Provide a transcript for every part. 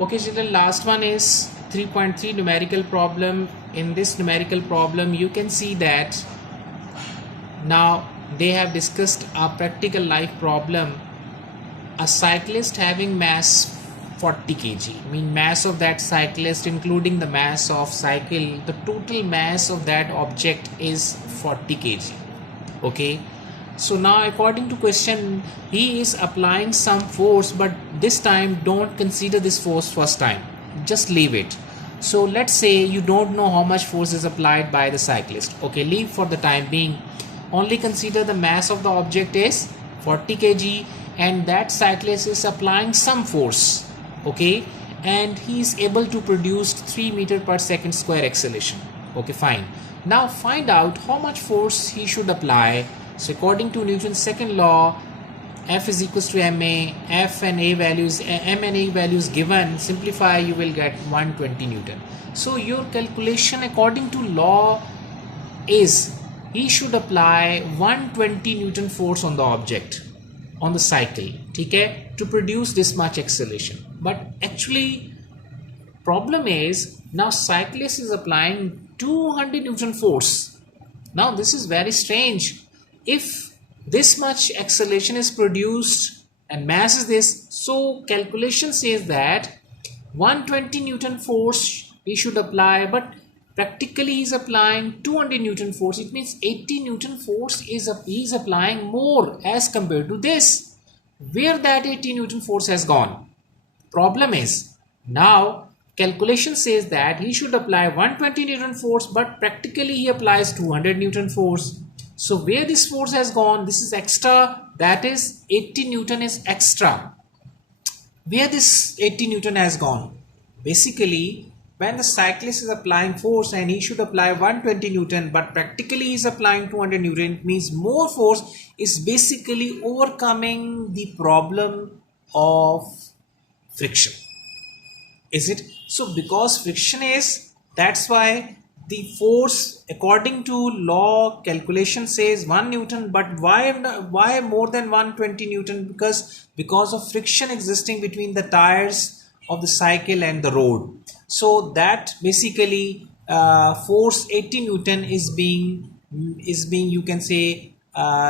Okay, children, last one is 3.3 numerical problem. In this numerical problem, you can see that now they have discussed a practical life problem. A cyclist having mass 40 kg, mean mass of that cyclist including the mass of cycle, the total mass of that object is 40 kg. Okay, so now according to question, he is applying some force, but this time don't consider this force first time, just leave it. So let's say you don't know how much force is applied by the cyclist. Okay, leave for the time being, only consider the mass of the object is 40 kg and that cyclist is applying some force. Okay, and he is able to produce 3 meter per second square acceleration. Okay, fine. Now find out how much force he should apply. So according to Newton's second law, F is equals to ma. F and a values, m and a values given, simplify, you will get 120 Newton. So your calculation according to law is he should apply 120 Newton force on the object, on the cycle, okay, to produce this much acceleration. But actually problem is now cyclist is applying 200 Newton force. Now this is very strange. If this much acceleration is produced and mass is this, so calculation says that 120 Newton force he should apply, but practically he is applying 200 Newton force. It means 80 Newton force is he is applying more as compared to this. Where that 80 Newton force has gone? Problem is now calculation says that he should apply 120 Newton force, but practically he applies 200 Newton force. So where this force has gone, this is extra, that is 80 Newton is extra. Where this 80 Newton has gone? Basically, when the cyclist is applying force and he should apply 120 Newton, but practically he is applying 200 Newton, it means more force is basically overcoming the problem of friction. Is it? So because friction is, that's why the force according to law calculation says 1 Newton, but why more than 120 Newton? Because of friction existing between the tires of the cycle and the road. So that basically force 80 Newton is being you can say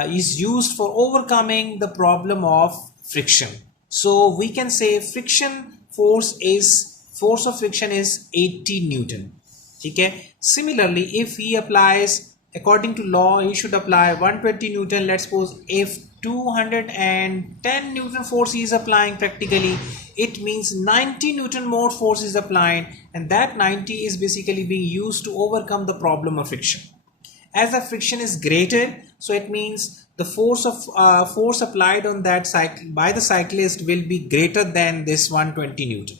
is used for overcoming the problem of friction. So we can say friction force of friction is 80 Newton. Okay. Similarly, if he applies according to law, he should apply 120 Newton. Let's suppose if 210 Newton force he is applying practically, it means 90 Newton more force is applying, and that 90 is basically being used to overcome the problem of friction. As the friction is greater, so it means the force applied on that cycle by the cyclist will be greater than this 120 Newton.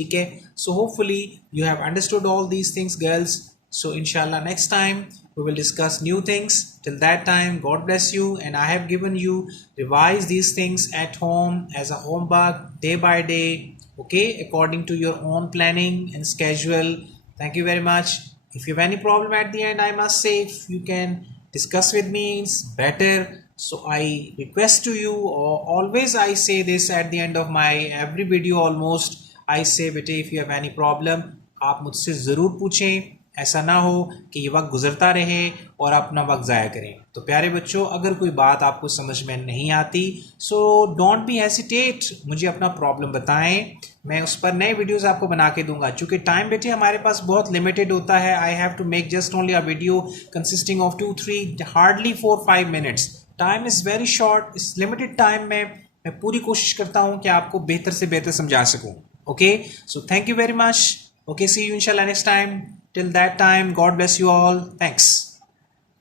Okay, so hopefully you have understood all these things, girls. So inshallah next time we will discuss new things. Till that time, God bless you, and I have given you revise these things at home as a homework day by day, okay, according to your own planning and schedule. Thank you very much. If you have any problem at the end, I must say, if you can discuss with me, it's better. So I request to you, or always I say this at the end of my every video almost, I say बेटे if you have any problem आप मुझसे ज़रूर पूछें, ऐसा ना हो कि ये वक्त गुजरता रहे और अपना वक्त ज़ाया करें. तो प्यारे बच्चों, अगर कोई बात आपको समझ में नहीं आती, सो डोंट बी हेसिटेट, मुझे अपना प्रॉब्लम बताएं, मैं उस पर नए वीडियोस आपको बना के दूंगा. चूँकि टाइम बेटे हमारे पास बहुत लिमिटेड होता है. I have to make just only a video consisting of 2-3 hardly 4-5 minutes. Time is very short. इस लिमिटेड टाइम में मैं पूरी कोशिश करता हूँ कि आपको बेहतर से बेहतर समझा सकूँ. Okay, so thank you very much. Okay, see you inshallah next time. Till that time, God bless you all. Thanks.